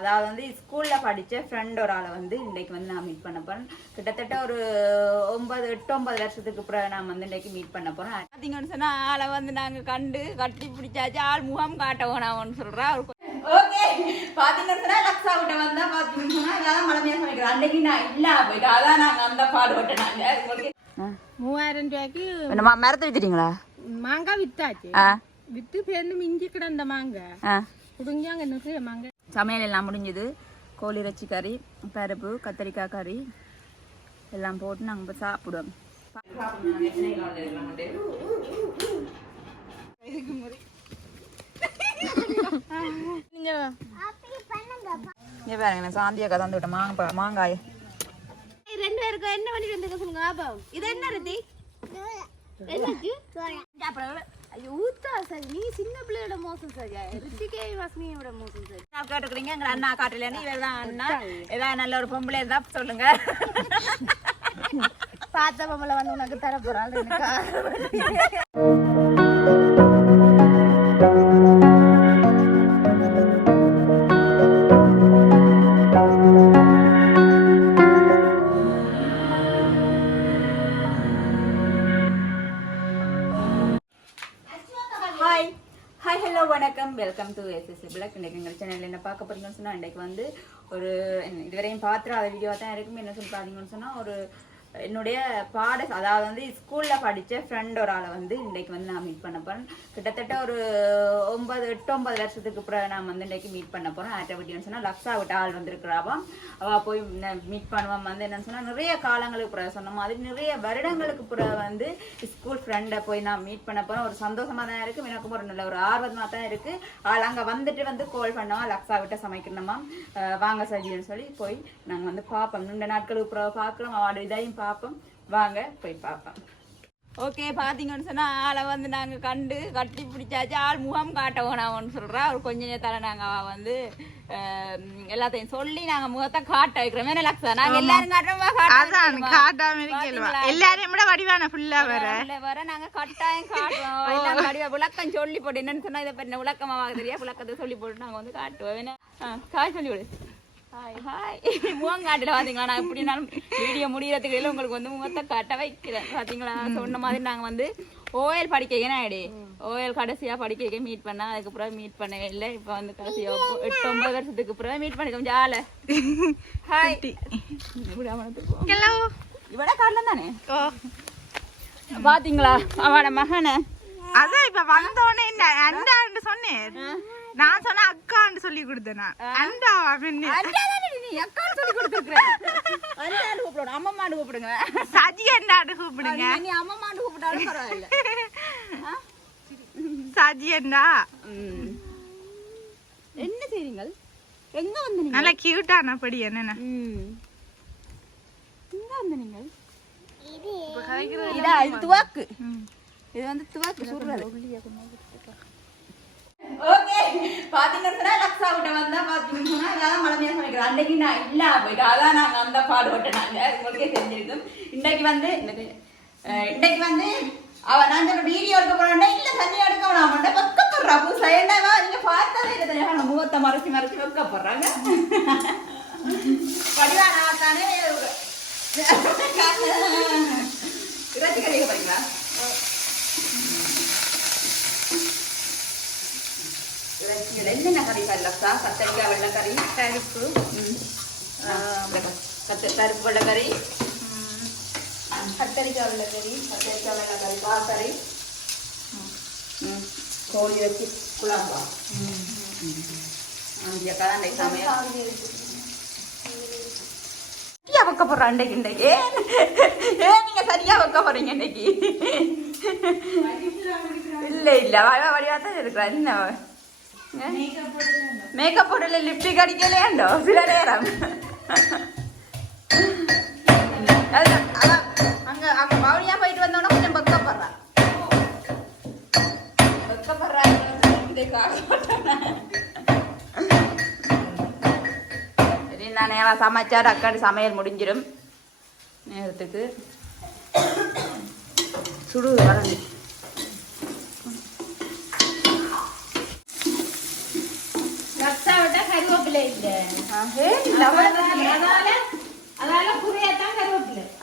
அதாவது வந்து ஸ்கூல்ல படிச்ச ஃப்ரெண்ட் ஒரு ஆளை வந்து இன்னைக்கு வந்து நான் மீட் பண்ண போறேன். கிட்டத்தட்ட ஒரு ஒன்பது எட்டு ஒன்பது வருஷத்துக்கு அப்புறம் நான் வந்து இன்னைக்கு மீட் பண்ண போறேன். பாத்தீங்கன்னு சொன்னா ஆளை வந்து நாங்க கண்டு கட்டி பிடிச்சாச்சு. ஆள் முகம் காட்ட வேணாம்னு சொல்றா ஓகே பாத்தீங்கன்னு சொன்னா லக்ஸா விட்ட வந்தா பாத்தீங்கன்னு சொன்னா அதான் மலமையா சமைக்கிறேன் அன்னைக்கு நான் இல்ல போயிட்டு அதான் நாங்க அந்த பாடுபட்டேன் நாங்க. மூவாயிரம் ரூபாய்க்கு என்னம்மா மரத்தை வித்துட்டீங்களா? மாங்காய் வித்தாச்சு. வித்து பேருந்து மிஞ்சி கிடந்த மாங்காய் புடுங்கி அங்க நிறைய மாங்காய் சமையல் எல்லாம் முடிஞ்சது. கோழி இறைச்சி கறி பருப்பு கத்திரிக்காய் கறி எல்லாம் போட்டு நாங்கள் இப்போ சாப்பிடுவோம். நீங்க இங்கே பாருங்க நான் சாந்தியாக கலந்து விட்டேன். மாங்காய் மாங்காய். ரெண்டு பேருக்கு என்ன பண்ணி வந்து சொல்லுங்க இது என்ன ரதி என்னச்சு ஐயோ ஊத்தா சரி. நீ சின்ன பிள்ளையோட மோசம் சரியா ரித்திகே வாசனியோட மோசம் சரி. நான் கேட்டுக்கிறீங்க எங்கள் அண்ணா காட்டலன்னு இவர் தான் அண்ணா ஏதாவது நல்ல ஒரு பொம்பளை இருந்தா சொல்லுங்க. பார்த்த பொம்பளை வந்து உனக்கு தர போறாள் பிளாக் இன்றைக்கு எங்கள் சேனலில் என்ன பார்க்க போகிறீங்கன்னு சொன்னால் இன்றைக்கு வந்து ஒரு இதுவரையும் பார்த்துட்டு அதை வீடியோ தான் இருக்கும் என்ன சொல்லி பார்த்தீங்கன்னு சொன்னால் ஒரு என்னுடைய பாட அதாவது வந்து ஸ்கூலில் படித்த ஃப்ரெண்ட் ஒரு ஆளை வந்து இன்றைக்கு வந்து நான் மீட் பண்ண போகிறேன் கிட்டத்தட்ட ஒரு ஒன்பது எட்டு ஒன்பது வருஷத்துக்கு அப்புறம் நான் வந்து இன்றைக்கு மீட் பண்ண போகிறேன் ஆக்டிவிட்டின்னு வீடியோன்னு சொன்னால் லக்ஸா விட்ட ஆள் வந்திருக்கிறாவா? அவள் போய் மீட் பண்ணுவான் வந்து என்னன்னு சொன்னால் நிறைய காலங்களுக்கு பிறகு சொன்ன மாதிரி நிறைய வருடங்களுக்கு பிறகு வந்து ஸ்கூல் ஃப்ரெண்டை போய் நான் மீட் பண்ண போகிறேன் ஒரு சந்தோஷமாக தான் இருக்குது எனக்கும் ஒரு நல்ல ஒரு ஆர்வமாக தான் இருக்குது ஆள் அங்கே வந்துட்டு வந்து கோல் பண்ணவா? லக்ஸா விட்ட சமைக்கணுமா? வாங்க சஜின்னு சொல்லி போய் நாங்கள் வந்து பார்ப்போம் ரெண்டு நாட்களுக்கு பிறகு பார்க்கலாம் அவளோட இதையும் பார்ப்போம் வாங்க போய் பார்ப்போம் ஓகே பார்த்தீங்கன்னு சொன்னால் ஆளை வந்து நாங்கள் கண்டு கட்டி பிடிச்சாச்சு. ஆள் முகம் காட்ட வேணாம்னு சொல்கிறா ஒரு கொஞ்ச நேரத்தால் நாங்கள் வந்து எல்லாத்தையும் சொல்லி நாங்கள் முகத்தை காட்ட வைக்கிறோம். என்ன லக்ஸா நாங்கள் எல்லாரும் காட்டுறோமா? காட்டாம எல்லாரையும் விட வடிவான ஃபுல்லா வர வர வர நாங்க கட்டாயம் காட்டுவோம் எல்லாம் விளக்கம் சொல்லி போட்டு என்னன்னு சொன்னா இதை பற்றி விளக்கமா தெரியா? விளக்கத்தை சொல்லி போட்டு நாங்க வந்து காட்டுவோம். என்ன? ஆ, காய் சொல்லி விடு ஹாய் ஹாய் முகம் காட்டுல பாத்தீங்களா? நான் எப்படினாலும் வீடியோ முடியறதுக்கு இடையில உங்களுக்கு வந்து முகத்தை காட்ட வைக்கிறேன். பாத்தீங்களா? சொன்ன மாதிரி நாங்க வந்து ஓஎல் படிக்க ஏன்னாடி ஓஎல் கடைசியா படிக்க மீட் பண்ணா அதுக்கப்புறம் மீட் பண்ணவே இல்லை. இப்போ வந்து கடைசியா ஒப்ப- எட்டு ஒன்பது வருஷத்துக்கு அப்புறம் மீட் பண்ணி கொஞ்சம் ஆள ஹாய் ஹலோ இவட காட்டல தானே? ஓ. பாத்தீங்களா? அவன மகனை. அதான் இப்ப வந்தோடனே என்ன? சொன்னேன். நான் சொன்ன அக்கான்னு சொல்லி கொடுத்தேன் நான். அண்டா அப்படின்னு. எக்கால சொல்லி கொடுத்துருக்கேன் அஞ்சாண்டு கூப்பிடணும் அம்மம்மாண்டு கூப்பிடுங்க. சஜி அண்டான்னு கூப்பிடுங்க. நீ அம்மம்மாண்டு கூப்பிட்டாலும் பரவாயில்ல. சஜி அண்டா. ம். என்ன செய்றீங்க எங்க வந்து நீங்க? நல்லா கியூட்டான படி என்னென்ன? ம். எங்க வந்து நீங்கள்? இதா இது துவாக்கு. இது வந்து துவாக்கு சுடுறது ஓகே பாத்தீங்கன்னா லக்ஸா விட்ட வந்தா பாத்தீங்கன்னா அதான் மழமையா சமைக்கிறோம் அன்னைக்கு நான் இல்ல போயிட்டு அதான் நாங்க அந்த பாடுபட்டேன் நாங்க உங்களுக்கே தெரிஞ்சிருக்கும். இன்னைக்கு வந்து இன்னைக்கு வந்து அவ நான் சொன்ன வீடியோ எடுக்க போறேன்னா இல்ல தண்ணி எடுக்க வேணாம் போடுறா புதுசா என்னவா நீங்க பார்த்ததே இல்லை தெரியாது. முகத்தை மறைச்சு மறைச்சு வெக்கப்படுறாங்க படிவானா தானே? இறைச்சி கறிக்க போறீங்களா இறைச்சியில் என்னென்ன கறி லக்ஸா கத்தரிக்காய் வெள்ளைக்கறி. பருப்பு கத்த பருப்பு வெள்ளைக்கறி. கத்தரிக்காய் வெள்ளைக்கறி கத்தரிக்காய் வெள்ளைக்கறி பாக்கறி. கோழி வச்சு குழம்பா. அஞ்சு கதை சமையல். சரியா வைக்க போறோம் அன்னைக்கு இன்னைக்கு? ஏன் நீங்க சரியா வைக்க போறீங்க இன்னைக்கு? இல்ல இல்ல. வடிவா வடிவா தான் இருக்கிறா என்ன மேக்கப் போடல ലിപ്സ്റ്റിക് அடிக்கலையாண்டோ சில நேரம் அதுதான், அவ அங்க அங்க பவுனியா போயிட்டு வந்தோன்னா கொஞ்சம் வெக்கப்படுறா சரி நான் நேரம் சமைச்சா டக்காடி சமையல் முடிஞ்சிடும் நேரத்துக்கு சுடு வரணும் ரக்ஷா விட்டா கருவேப்பிலை கருவேப்பிலை இல்ல ஆஹே, இல்ல, அவ்வளவு பெரிய- அதால அதால குறையத்தான் கருவேப்பிலை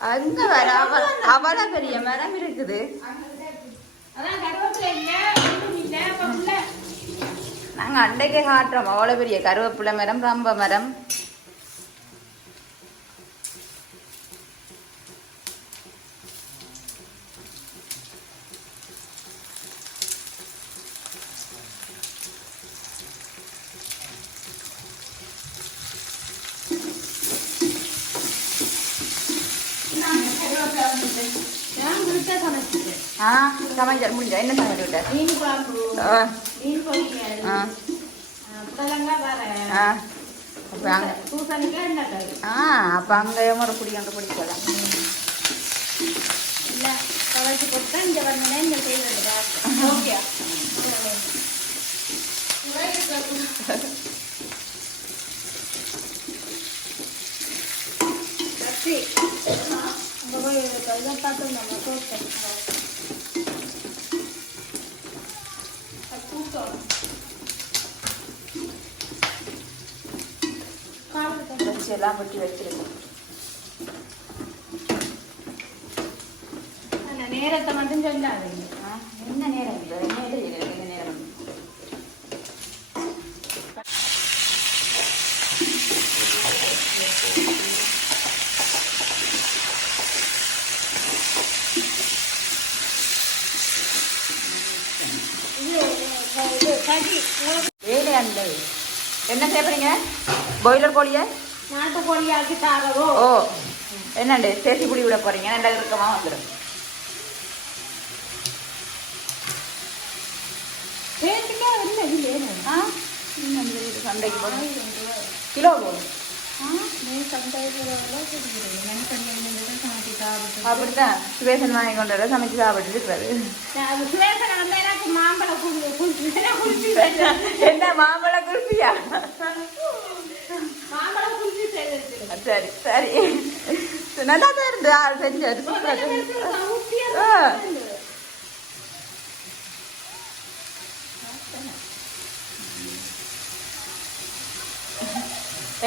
அங்க வர அவ- பெரிய மரம் இருக்குது. நாங்க அன்றைக்கே காட்டுறோம் அவ்வளவு பெரிய கருவேப்பிலை மரம் ரம்ப மரம். நான் முழுக்க சமைச்சிட்டேன் ஆ சமைச்சல் முடிஞ்சா என்ன சமைச்சு விட்ட மீன் குழம்பு ஆ, மீன் பொரியல் ஆ, புடலங்காய் வர ஆ. அப்ப அங்க பூசணிக்காய் எண்ணெய் ஆ அப்ப அங்க ஒரு குடி அங்க குடிக்கலாம் இல்ல கவலைச்சு போட்டு இங்க வந்தேன் இந்த செய்வது ஓகே அங்க போய் வச்சு எல்லாம் வெட்டி வச்சிருக்கோம் நேரத்தை மட்டும் சொல்லாதீங்க. ஆ, என்ன நேரம் என்ன நேரம் இது இது கறி வேலை அந்த என்ன செய்ய போறீங்க பாய்லர் கோழிய? நாட்டு கோழியாக்கி தாரவோ ஓ என்னண்டு? தேசி புளி விட போறீங்க. நல்லா இருக்கமா வந்துடும் சண்டைக்கு போறோம் கிலோ போதும் அப்படித்தான். சுவேசன் வாங்கி கொண்டு சமைச்சு சாப்பிட்டு இருக்கிறது குடி குடிச்சு குடிச்சு என்ன மாம்பழ குல்பியா குடிச்சு செய்து சரி சரி. நல்லா தான் இருந்து. ஆள். ஆ.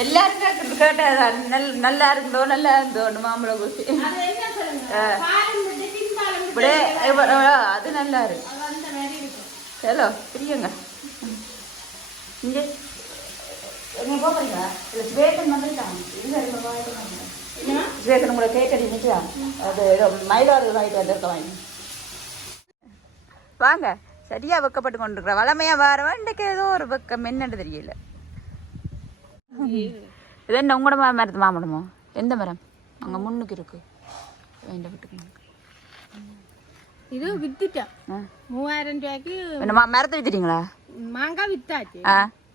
எல்லாரும் கேட்டு கேட்டதான் நல்ல இருந்தோ நல்லா இருந்தோ மாம்பழ குல்பி இப்படியே அது நல்லா இருக்கு அது அந்த மாதிரி இருக்கும் ஹலோ பிரியுங்க. இங்கே எங்க போகிறீங்களா? இல்லை ஸ்வேதன் வந்துட்டாங்க என்ன? ஸ்வேதன் உங்களை கேட்டடி நிற்கிறா அது ஏதோ மயிலாடு வாங்கிட்டு வந்திருக்க வாங்கி வாங்க சரியா வெக்கப்பட்டு கொண்டிருக்கிற வளமையா வாரவன் இன்றைக்கு ஏதோ ஒரு வெக்கம். என்னன்னு தெரியல. இது என்ன உங்களோட மரத்து மாம்பழமோ எந்த மரம்? அங்கே முன்னுக்கு இருக்கு. வேண்ட வீட்டுக்கு முன்னுக்கு. இது வித்துட்டேன் மூவாயிரம் ரூபாய்க்கு என்ன மா- மரத்தை வித்துட்டீங்களா மாங்காய் வித்தாச்சு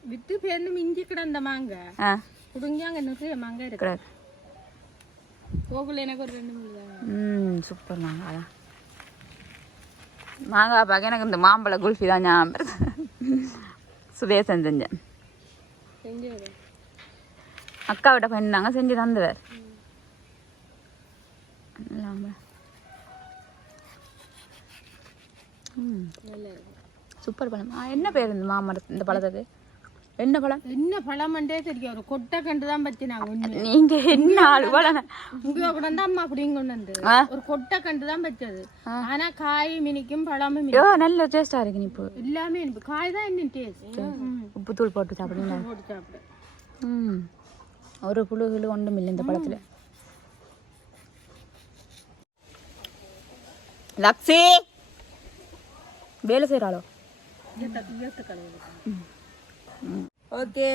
வித்து பேருந்து மிஞ்சி கிடந்த மாங்காய் குடுங்கி அங்க நிறைய மாங்காய் இருக்கு கோகுல் எனக்கு ஒரு ரெண்டு மூணு ம் சூப்பர் மாங்காய் மாங்காய் பார்க்க எனக்கு இந்த மாம்பழ குல்ஃபி தான் ஞாபகம். சுதேசன் செஞ்சேன் செஞ்சு விடு. அக்காவிட்ட பண்ணாங்க செஞ்சு தந்துவார் ம் நல்லா இருக்கு. சூப்பர் பழம். என்ன பேர் இந்த மாமரம் இந்த பழத்துக்கு என்ன பழம்? என்ன பழமண்டே தெரியும். ஒரு கொட்டை கண்டு தான் பத்தி நாங்க நீங்க என்ன ஆளு? பழம். இங்க கொண்டு வந்து அம்மா அப்படிங்க கொண்டு வந்து. ஒரு கொட்டை கண்டு தான் பச்சது ஆனா காய் மினிக்கும் பழமும் ஐயோ நல்ல டேஸ்டா இருக்கு நீ இப்போ. எல்லாமே இனிப்பு. காய் தான் இன்னும் டேஸ்ட் உப்பு தூள் போட்டு சாப்பிடுங்க போட்டு சாப்பிடு. ம். ஒரு புழு கிழு ஒன்றும் இல்லை இந்த பழத்தில். லக்ஸி வேலை செய்கிறாளோ ஓகே.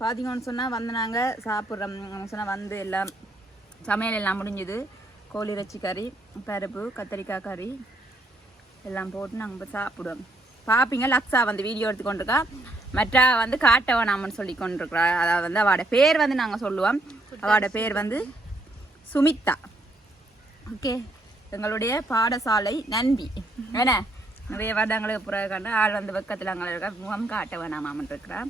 பார்த்தீங்கன்னு சொன்னால் வந்து நாங்கள் சாப்பிட்றோம் சொன்னால் வந்து எல்லாம் சமையல் எல்லாம் முடிஞ்சுது. கோழி இறைச்சி கறி பருப்பு கத்திரிக்காய் கறி எல்லாம் போட்டு நாங்கள் இப்போ சாப்பிடுவோம். பார்ப்பீங்க லக்ஸா வந்து வீடியோ எடுத்து கொண்டிருக்கா. மற்ற வந்து காட்ட வேணாமன்னு சொல்லி கொண்டிருக்கிறா. அதாவது வந்து அவட பேர் வந்து நாங்கள் சொல்லுவோம். அவட பேர் வந்து சுமித்தா. ஓகே. எங்களுடைய பாடசாலை நன்பி என்ன? நிறைய வருடங்களுக்கு பிறகு கண்டு ஆள் வந்து பக்கத்தில் அங்கே இருக்கா? முகம் காட்ட வேணாமாமன் இருக்கிறா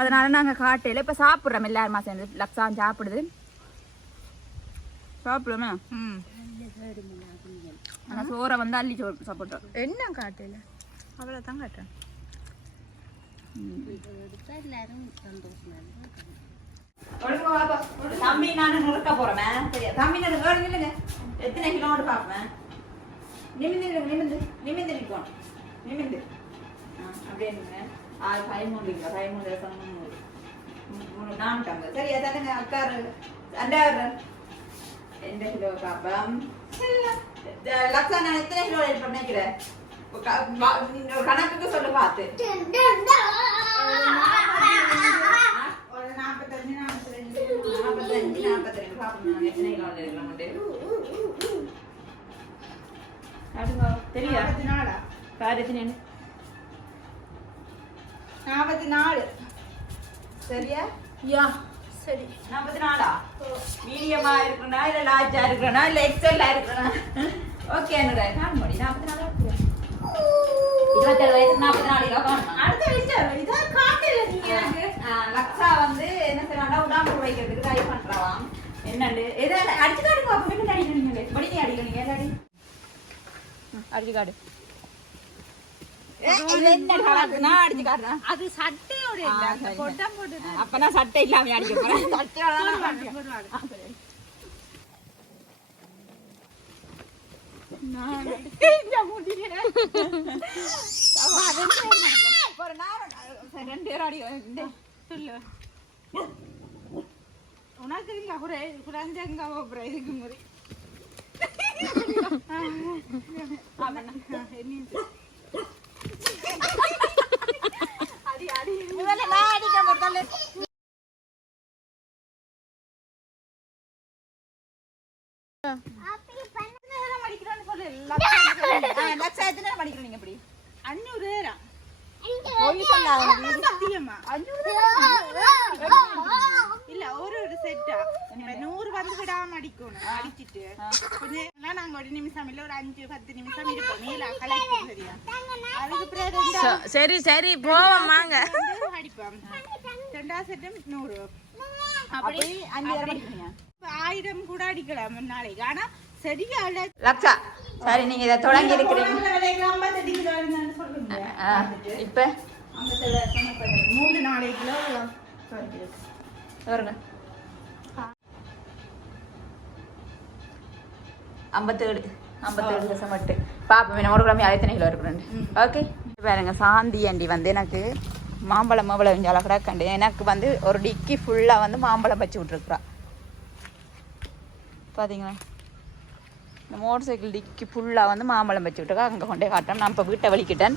அதனால நாங்கள் காட்டையில் இப்போ சாப்பிட்றோம். எல்லாருமா சேர்ந்து லக்ஸான் சாப்பிடுது. சாப்பிடுவோமே? ம். ஆனால் சோறை வந்து அள்ளி சோறு சாப்பிட்றோம் என்ன காட்டல அவ்வளோ தான் காட்டுறேன். தம்பி நானும் நிறுத்த போறேன் சரியா? தம்பி நான் வேறு நில்லுங்க. எத்தனை கிலோமீட்டர் பார்ப்பேன்? நிமிந்து நிமிந்து நிமிந்து நிற்கணும் நிமிந்து. அப்படியே ஆறு பதிமூணு இல்லை பதிமூணு லட்சம் முந்நூறு மூ- மூணு நானூற்றம்பது சரி தானுங்க அக்காரு. அண்டாறு எந்த கிலோ பாப்பம் லட்சம் நான் எத்தனை கிலோ எடுப்பேன் நினைக்கிறேன் கணக்குக்கு சொல்லு பார்த்து. ஒரு நாற்பத்தஞ்சு நாற்பத்தஞ்சு நாற்பத்தஞ்சு நாற்பத்திரெண்டு எத்தனை கிலோ எடுக்கலாம் அப்படிங்க தெரியா? கார் எத்தனை நாற்பத்தி நாலு சரியா? யா. சரி. நாற்பத்தி நாலா மீடியமா இருக்கணும் இல்ல லார்ஜா இருக்கணும் இல்ல எக்ஸல்லா இருக்கணும் ஓகே என்னடா காண முடியும் நாற்பத்தி நாலா இருக்கு. இருபத்தேழு வயசு நாற்பத்தி நாலு கிலோ அடுத்த விஷயம் இதான் காட்டல நீங்க எனக்கு. லக்ஷா வந்து என்ன செய்வாண்டா உடாம்பு வைக்கிறதுக்கு ட்ரை பண்றவாம் என்னண்டு? எதை அடிச்சு காடுங்க அப்ப என்ன அடிக்கணுங்க படிக்க அடிக்கணுங்க எல்லாடி அடிச்சு காடு அது சட்டையோட அப்ப நான் சட்டை இல்லாம அடிக்க போறேன் ரெண்டு பேரும் அடிக்க சொல்லு உனக்கு இல்ல குறை குறைஞ்ச எங்க போற இதுக்கு முறை நேரம் அடிக்கிறோம் நீங்க இப்படி அஞ்சூறு இல்ல ஒரு ஒரு செட்டா நூறு வந்து விடாம அடிக்கணும் அடிச்சிட்டு கொஞ்சம் நாங்க ஒரு நிமிஷம் இல்ல ஒரு அஞ்சு பத்து நிமிஷம் இருப்போம் நீலா கலெக்ட் சரியா அதுக்கு பிறகு சரி சரி போவோம் வாங்க அடிப்போம் ரெண்டாவது செட்டும் நூறு அப்படி அஞ்சு நேரம் அடிக்கிறீங்க இப்ப ஆயிரம் கூட அடிக்கலாம் நாளைக்கு ஆனா சரியா சரி நீங்க இதை தொடங்கி இருக்கிறீங்க இப்ப? மூணு நாளைக்குள்ள வருங்க ஐம்பத்தேழு. ஐம்பத்தேழு லட்சம் மட்டும் பாப்போம் நம்ம ஒரு கிழமை கிலோ இருக்கிறேன் ஓகே பாருங்க சாந்தி அண்டி வந்து எனக்கு மாம்பழம் மாம்பழம் இஞ்சால கூட கண்டு. எனக்கு வந்து ஒரு டிக்கி ஃபுல்லாக வந்து மாம்பழம் வச்சு விட்ருக்குறா பார்த்தீங்களா இந்த மோட்டர் சைக்கிள் டிக்கி ஃபுல்லாக வந்து மாம்பழம் வச்சு விட்டுருக்கா. அங்கே கொண்டே காட்டேன் நான் இப்போ வீட்டை வலிக்கிட்டேன்.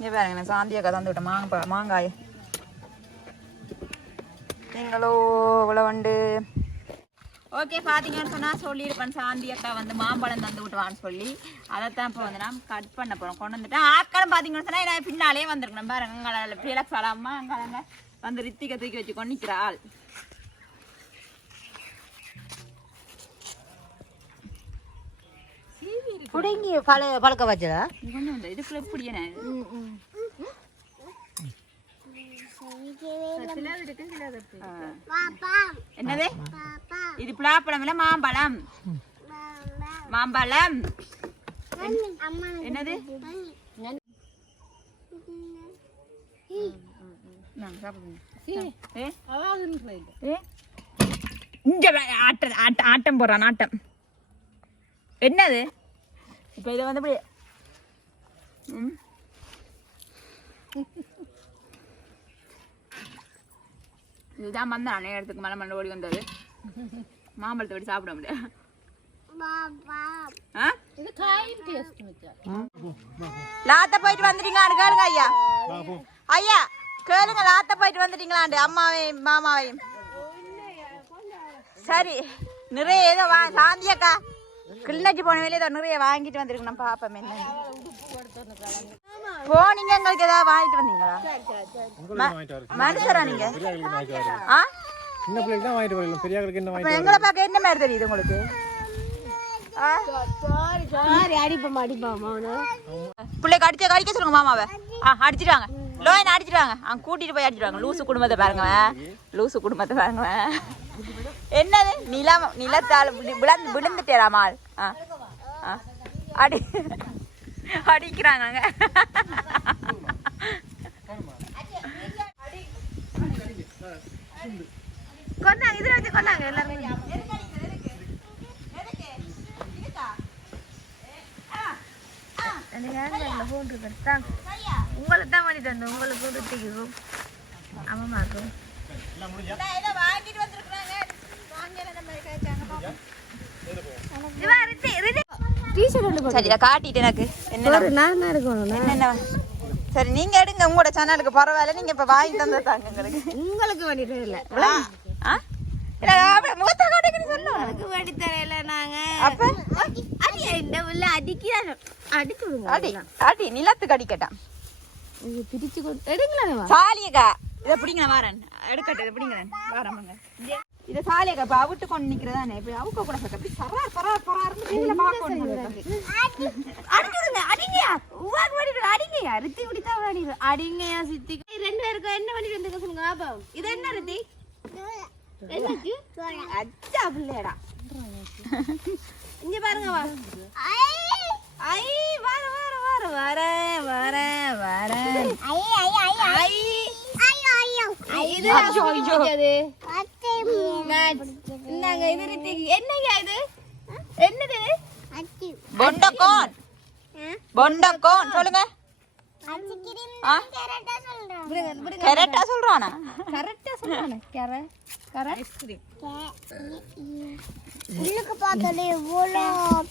இங்கே பாருங்க நான் சாந்தியாக தந்து விட்டேன் மாங்காய் மாங்காய் நீங்களோ இவ்வளோ வந்து ஓகே பார்த்தீங்கன்னு சொன்னால் சொல்லியிருப்பேன் சாந்தி அக்கா வந்து மாம்பழம் தந்து விட்டுவான்னு சொல்லி அதைத்தான் இப்போ வந்து நான் கட் பண்ண போகிறோம் கொண்டு வந்துட்டேன் ஆக்களும் பார்த்தீங்கன்னு சொன்னால் நான் பின்னாலே வந்திருக்கணும் பாருங்க அங்கே ஃபிலக்ஸ் அலாமா அங்கே வந்து ரித்திகை தூக்கி வச்சு கொண்டிக்கிற ஆள் புடுங்கி பழ பழக்க வச்சதா? இதுக்குள்ள எப்படி. என்னது? இது பலாப்பழம் இல்ல மாம்பழம்? மாம்பழம். என்னது? ஆட்டம் போடுறான் ஆட்டம். என்னது? இப்ப இதை வந்து இப்படி ம். இதுதான் வந்தான் அன்னைய இடத்துக்கு மலை மண்டை ஓடி வந்தது. மாம்பழத்தை வெடி சாப்பிட முடியாது லாத்த போயிட்டு வந்துட்டீங்களான்னு கேளுங்க ஐயா. ஐயா கேளுங்க லாத்த போயிட்டு வந்துட்டீங்களாண்டு அம்மாவையும் மாமாவையும். சரி நிறைய ஏதோ வா சாந்தியக்கா. கிளிநொச்சி போன வேலையை நிறைய வாங்கிட்டு வந்திருக்கணும் பாப்போம் என்ன. போனீங்க எங்களுக்கு ஏதாவது வாங்கிட்டு வந்தீங்களா? மனுஷரா நீங்க? ஆ? சின்ன பிள்ளைக்கு தான் வாங்கிட்டு வரலாம் பெரியாங்களுக்கு என்ன அப்ப எங்களை பார்க்க என்ன மாதிரி தெரியுது உங்களுக்கு? பிள்ளைக்கு அடிச்ச கடிக்க சொல்லுங்க மாமாவை. ஆ அடிச்சிடுவாங்க. லோயன் அடிச்சிடுவாங்க. அங்க கூட்டிட்டு போய் அடிச்சிடுவாங்க. லூசு குடும்பத்தை பாருங்க லூசு குடும்பத்தை பாருங்க என்னது? நிலம் நிலத்தால் விழு- விழுந்து விழுந்துட்டேராமாள் ஆ. ஆ. அடி அடிக்கிறாங்க கொண்டாங்க இதுல வச்சு கொண்டாங்க எல்லாரும். உங்களுக்கு தான் பண்ணி தந்தோம் உங்களுக்கு ருத்திக்கும் அம்மாக்கும் காட்டிட்டு எனக்கு. என்ன என்னென்ன சரி நீங்க எடுங்க உங்களோட சேனலுக்கு பரவாயில்ல நீங்க இப்ப வாங்கி தந்து தாங்க எங்களுக்கு. உங்களுக்கு பண்ணிட்டு இல்ல. முகத்தை தரையில நாங்க. அப்ப? அடி இந்த உள்ள அடிக்கிறாங்க. விடுங்க அடி அடி நிலத்துக்கு அடிக்கட்டான் இது பிரிச்சு எடுங்களா சாலியக்கா இதை பிடிங்க வாரன். எடுக்கட்டும் இதை பிடிங்கிறேன் வாரமாங்க இதை சாலியக்கா இப்போ அவிட்டு கொண்டு நிக்கிறதானே? இப்போ அவுக்க கூட சக்க அப்படி சரார் பரார் பரார்னு இதுல பார்க்கணும் அடிச்சுடுங்க அடிங்கயா உவாக்கு பண்ணிட்டு அடிங்கயா ரித்தி குடித்தா பண்ணிடு அடிங்கயா சித்தி. ரெண்டு பேருக்கும் என்ன பண்ணிட்டு வந்துருக்க சொல்லுங்க பாப்போம் இது என்ன ரித்தி? என்னாச்சு அச்சா பிள்ளையடா. இங்க பாருங்க வா. ஐ வர வர வர வர வர வர. ஐ. இது ஐயோ, ஐயோ. இது இந்தாங்க இது ரித்தி என்னய்யா இது? என்னது இது? பொண்டக்கோன். பொண்டக்கோன். சொல்லுங்க? கரெக்டா சொல்றானா. கரெக்டா சொல்றானே? கர கர.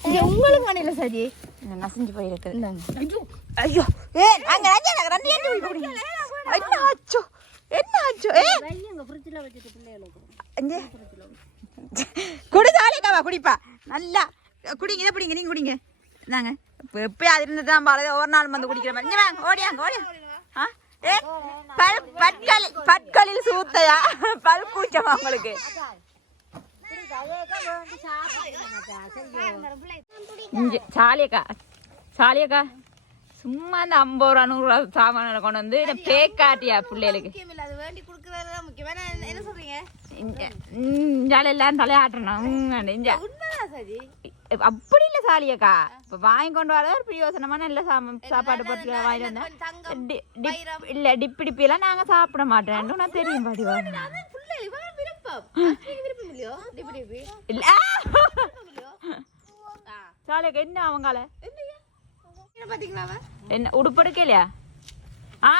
இது உங்களுக்கு மணில சரி நசிஞ்சு போயிருக்கு. ஐயோ. ஏ அங்க ரெண்டு ஏன் போய் என்ன ஆச்சோ? என்ன ஆச்சோ? ஏ. இங்க குடி சாலிக்காவா குடிப்பா. நல்லா. குடிங்க இதை பிடிங்க நீங்க குடிங்க. இப்போ எப்பயாவது இருந்துட்டு தான் பாரு ஒரு நாள் வந்து குடிக்கிற மாதிரி. இங்க வாங்க ஓடியாங்க ஓடியாங்க ஆ? ஏ பல் பற்களில் பற்களில் சூத்தையா? பல் கூச்சமா உங்களுக்கு? இங்க சாலியக்கா. சாலியக்கா. சும்மா அந்த ஐம்பது ரூபா நூறு ரூபா சாமான்களை கொண்டு வந்து பேக்காட்டியா பிள்ளைகளுக்கு. அது என்ன சொல்றீங்க? இஞ்சால எல்லாரும் தலையாட்டணும். அப்படி இல்ல சாலியக்கா இப்ப வாங்கி கொண்டு வர ஒரு பிரயோசனமா நல்ல சாம- சாப்பாடு போட்டு வாங்கி வந்தேன். டிப்- இல்ல டிப்பிடிப்பி எல்லாம் நாங்க சாப்பிட மாட்டேன் நான் தெரியும் பாடி இல்ல. சாலியக்கா என்ன அவங்கால? என்ன பாத்தீங்களா அவன்? என்ன உடுப்படுக்க இல்லையா ஆ?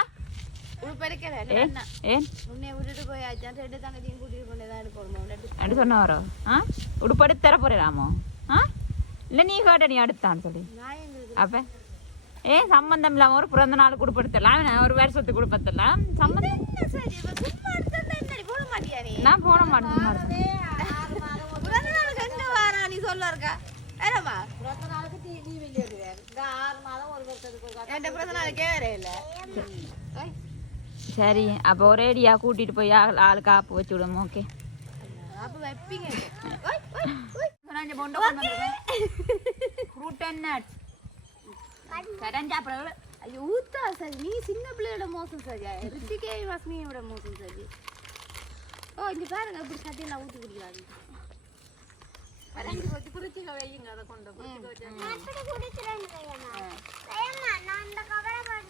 சொன்னவரோ ஆ உடுப்படுத்து தர போறாமோ ஆ இல்ல நீ கேட்ட நீ அடுத்தான்னு சொல்லி நான் அப்ப ஏன் சம்பந்தம் இல்லாம ஒரு பிறந்த நாள் கொடுப்படுத்தலாம் ஒரு வருஷத்துக்கு கொடுப்படுத்தலாம் சம்பந்தம் என்ன போட மாட்டியா நீ நான் போட மாட்டேன் சும்மா இருக்கேன். பிறந்த நாளுக்கு நீ சொல்ல இருக்கா என்னம்மா என்கிட்ட பிறந்த நாளுக்கே வேற இல்ல சரி அப்போ ஒரேடியா கூட்டிட்டு போய் ஆள் காப்பு வச்சு விடுவோம் ஓகே ஊத்தா சரி நீ சின்ன பிள்ளையோட மோசம் சரியா ரித்திகே மோசம் சரி ஓ இங்க பாருங்க இப்படி சட்டையெல்லாம் ஊத்தி குடிக்கிறாங்க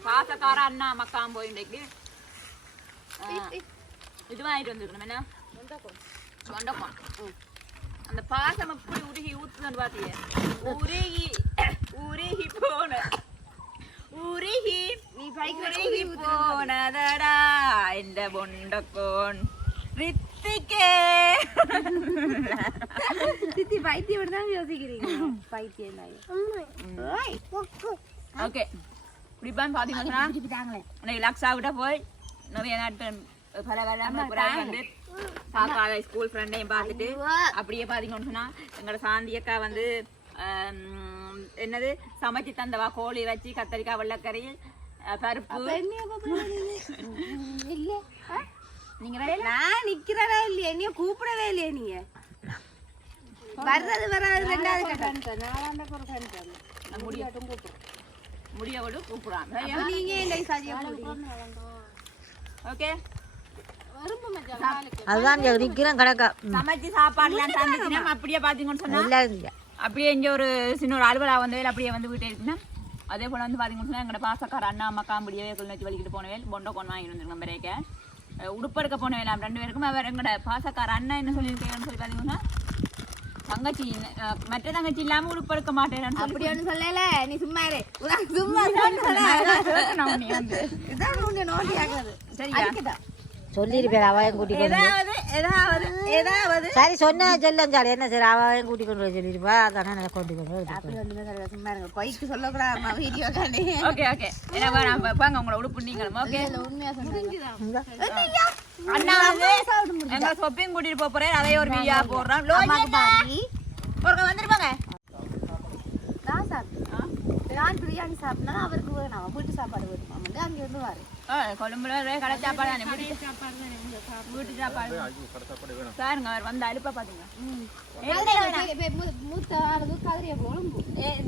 பாசக்கார அண்ணா மக்காம் போய் இன்றைக்கு இது வாங்கிட்டு வந்துருக்கணும் என்ன சொண்டக்கோன் அந்த பாசம் எப்படி உருகி ஊத்துதுன்னு பாத்தியே உருகி உருகி போன உருகி நீ உருகி போனதடா இந்த பொண்டக்கோன் ரித்திகே சித்தி பைத்தியம் தான் யோசிக்கிறீங்க பைத்தியம் தான் ஓகே இப்படிப்பான்னு பாத்தீங்கன்னா இன்னைக்கு லக்ஸா விட்ட போய் நிறைய நாட்கள் பல பல வந்து சாக்காத ஸ்கூல் ஃப்ரெண்டையும் பார்த்துட்டு அப்படியே பாத்தீங்கன்னு சொன்னா எங்களோட சாந்தி அக்கா வந்து என்னது சமைச்சு தந்தவா கோழி வச்சு கத்தரிக்காய் வெள்ளக்கறி பருப்பு. இல்ல. நீங்க நான் நிக்கிறதா இல்லையா நீ கூப்பிடவே இல்லையா நீங்க. வர்றது வராது ரெண்டாவது கட்டம். நான் முடிய முடிய விடு கூப்பிடுறான். அப்ப நீங்க இந்த சதியை ஓகே அதுதான் இங்க நிக்கிறேன் கிடக்கா சமைச்சு சாப்பாடுலாம் தந்துச்சுன்னா அப்படியே பாத்தீங்கன்னு சொன்னா அப்படியே இங்கே ஒரு சின்ன ஒரு அலுவலா வந்து அப்படியே வந்து வீட்டை இருக்குன்னா அதே போல் வந்து பார்த்தீங்கன்னா எங்களோட பாசக்கார அண்ணா அம்மா காம்படியே கிளச்சி வலிக்கிட்டு போனவே பொண்டை கொண்டு வாங்கிட்டு வந்துருக்கோம் பிரேக்க அஹ், உடுப்பெடுக்க போன வேணாம் ரெண்டு பேருக்கும் அவர் எங்கட பாசக்கார அண்ணன் என்ன சொல்லியிருக்கேன்னு சொல்லி பார்த்தீங்கன்னா தங்கச்சி மற்ற தங்கச்சி இல்லாம உடுப்பெடுக்க மாட்டேன்னு அப்படி ஒண்ணு சொல்லல. நீ சும்மா இரு. சும்மா சரியா? சொல்லிருப்பேன் அவையும் கூட்டி கொண்டு வந்து. சரி சொன்ன சொல்லும் சார் என்ன சரி அவையும் கூட்டி கொண்டு வர சொல்லிருப்பா அதானே நான் கொண்டு கொண்டு வந்து பொய்க்கு சொல்லக்கூடாது வீடியோ காண்டி ஓகே ஓகே வாங்க உங்களோட உடுப்பு நீங்களும் ஓகே உண்மையா சொன்னீங்க அண்ணா வந்து எங்க ஷாப்பிங் கூட்டிட்டு போப் போறேன். அதே ஒரு வீடியோ போடுறோம் ஒருக்க வந்துருப்பாங்க நான் சாப்பிட்டேன் நான் பிரியாணி சாப்பிட்டா அவருக்கு வேணாம். வீட்டு சாப்பாடு வேணுமா? வந்து அங்க இருந்து வாரு கொழும்புல கடை சாப்பாடு தானே வீட்டு சாப்பாடு பாருங்க அவர் வந்த அழுப்ப பாத்தீங்க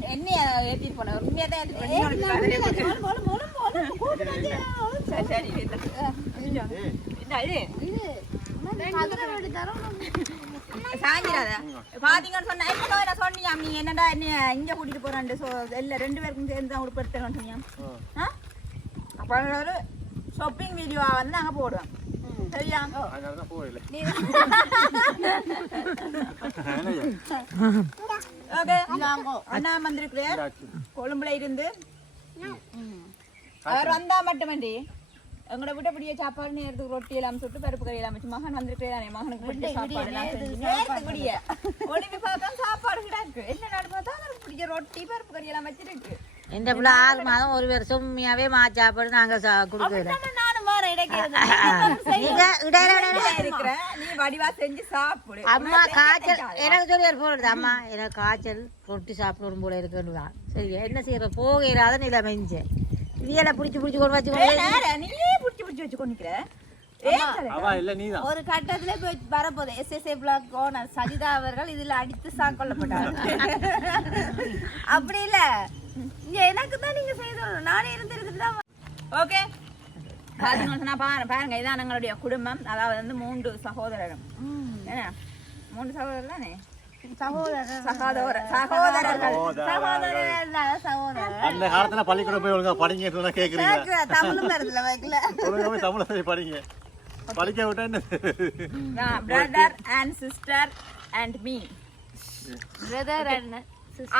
என்ன ஏத்திட்டு போன? உண்மையா தான் ஏத்திட்டு போனேன் சரி சாஞ்சிராத பாத்தீங்கன்னு சொன்னா என்ன நான் சொன்னியா நீ என்னடா என்ன இங்க கூட்டிட்டு இல்ல ரெண்டு பேருக்கும் சேர்ந்து தான் உடுப்படுத்தணும்னு சொன்னியா? ஒரு ஷாப்பிங் வீடியோ வந்து நாங்க போடுவோம் சரியா அதனால தான் போகல ஓகே அண்ணா வந்திருக்கிறார் கொழும்புல இருந்து அவர் வந்தா மட்டுமண்டி எங்களோட விட்ட பிடிய சாப்பாடு நேரத்துக்கு ரொட்டி எல்லாம் சுட்டு பருப்பு கறி எல்லாம் வச்சு மகன் வந்திருக்கிறேன் மகனுக்கு பிடிச்ச சாப்பாடு எல்லாம் செஞ்சு நேரத்துக்கு பிடிய ஒளிவு பார்த்தா சாப்பாடு கிடாக்கு என்ன நாடு பார்த்தா அவருக்கு பிடிச்ச ரொட்டி பருப்பு கறி எல்லாம் வச்சிருக்கு இந்த பிள்ளை ஆறு மாதம் ஒரு பேர் சும்மியாவே மா சாப்பாடு நாங்க சாப்பிடு. அம்மா காய்ச்சல். எனக்கு சொல்லி போடுது அம்மா எனக்கு காய்ச்சல் ரொட்டி சாப்பிடணும் போல இருக்குன்னு சரி என்ன செய்யற போகிறாத நிலை மெஞ்சேன் இவியலை பிடிச்சி பிடிச்சி கொண்டு வச்சு கொண்டு நீயே புடிச்சு புடிச்சு வச்சு நீதான். ஒரு கட்டத்துல போய் வரப்போகுது. எஸ்எஸ்ஏ பிளாக் ஓனர் சஜிதா அவர்கள் இதுல அடித்து சாக்கொள்ளப்பட்டார் அப்படி இல்ல. எனக்கு தான் நீங்க செய்தோம் நானே இருந்து இருக்குதுதான் ஓகே பாருங்க பாருங்க இதான் எங்களுடைய குடும்பம். அதாவது வந்து மூன்று சகோதரரும். என்ன? மூன்று சகோதரர். தானே அந்த காலத்துல பள்ளிக்கூடம் போய் ஒழுங்கா படிங்க கேக்குறீங்க. தமிழ படிங்க. படிக்க என்ன? Brother and sister and me brother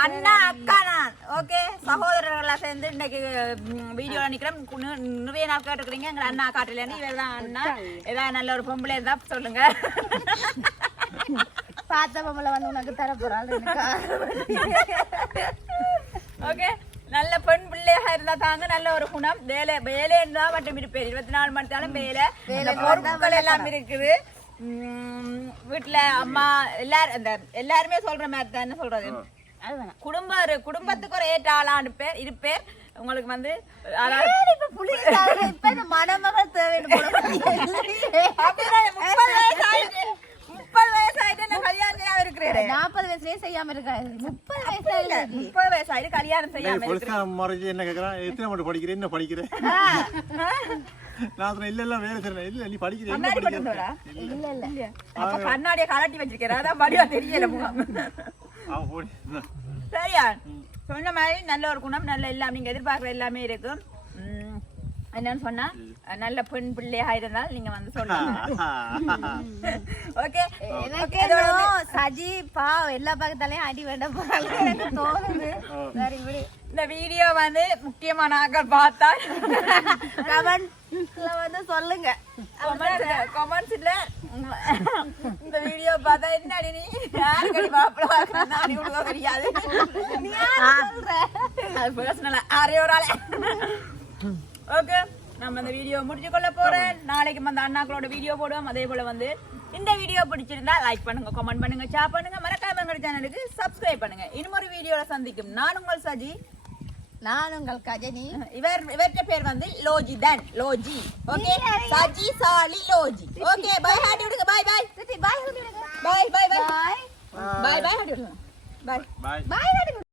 அண்ணா அக்கா நான் ஓகே? சகோதரர்களா சேர்ந்து இன்னைக்கு வீடியோல நிக்கிறோம். நிறைய நாள் கேட்டுக்கிறீங்க எங்க அண்ணா காட்டலன்னு. இவர் தான் அண்ணா. ஏதாவது நல்ல ஒரு பொம்பளை இருந்தா சொல்லுங்க. பார்த்த பொம்பளை வந்து உனக்கு தர போறாள் ஓகே? நல்ல பெண் பிள்ளையாக இருந்தா தாங்க நல்ல ஒரு குணம். வேலை வேலை இருந்தா மட்டும் இருப்பேன். இருபத்தி நாலு மணி நேரம் வேலை. பொறுப்புகள் எல்லாம் இருக்குது. உம், வீட்டுல அம்மா எல்லாரும் இந்த எல்லாருமே சொல்ற மாதிரி தான் சொல்றது குடும்ப குடும்பத்துக்கு ஒரு ஏற்ற ஆளா இருப்பேன் இருப்பேன் உங்களுக்கு வந்து இப்ப புளி இப்ப இந்த மணமகள் அப்படிதான் முப்பது வயசு ஆயிட்டு வயசு என்ன கல்யாணம் செய்யாம இருக்கிறேன். நாற்பது வயசுலயே செய்யாம இருக்காது முப்பது வயசுல முப்பது வயசு ஆயிட்டு கல்யாணம் செய்யாம இருக்கிறேன். மறைச்சு என்ன கேக்குறான்? எத்தனை மட்டும் படிக்கிறேன்? என்ன படிக்கிறேன்? நான் இல்ல இல்ல வேலை செய்யறேன். இல்ல நீ படிக்கிறேன். கண்ணாடி இல்ல இல்ல. அப்ப கண்ணாடியை கலட்டி வச்சிருக்கிறேன் அதான் படிவா தெரியல முகம். சரியா? சொன்ன மாதிரி நல்ல ஒரு குணம் நல்ல எல்லாம் நீங்க எதிர்பார்க்குற எல்லாமே இருக்கும் உம், என்னன்னு சொன்னா நல்ல பெண் பிள்ளையா இருந்தால் நீங்க வந்து சொல்லுங்க. ஓகே? எனக்கு சஜி பாவம் எல்லா பக்கத்தாலையும் அடி வேண்ட போறாங்க. எனக்கு தோணுது. சரி விடு. இந்த வீடியோ வந்து முக்கியமான ஆக்கள் பார்த்தா கமெண்ட்ல வந்து சொல்லுங்க. கமெண்ட்ஸ்ல இந்த வீடியோ பார்த்தா என்னடி நீ? யாருக்கடி மாப்பிள்ள நாடி விடுவா கிடையாது நீ யாரு சொல்ற? அது பர்சனலா அரே ஒரு ஆளே. ஓகே? நம்ம இந்த வீடியோ முடிச்சு கொள்ள போறேன். நாளைக்கு அந்த அண்ணாக்களோட வீடியோ போடுவோம். அதே போல வந்து இந்த வீடியோ பிடிச்சிருந்தா லைக் பண்ணுங்க கமெண்ட் பண்ணுங்க ஷேர் பண்ணுங்க. மறக்காம எங்க சேனலுக்கு சப்ஸ்கிரைப் பண்ணுங்க. இன்னொரு வீடியோல சந்திக்கும். நான் உங்கள் சஜி. நான் உங்கள் கஜனி. இவர் இவர்ட்ட பேர் வந்து லோஜி தன். லோஜி. ஓகே சஜி சாலி லோஜி. ஓகே பை ஹாடி விடுங்க bye bye bye bye bye bye bye bye Hardy விடுங்க பை பாய் பாய்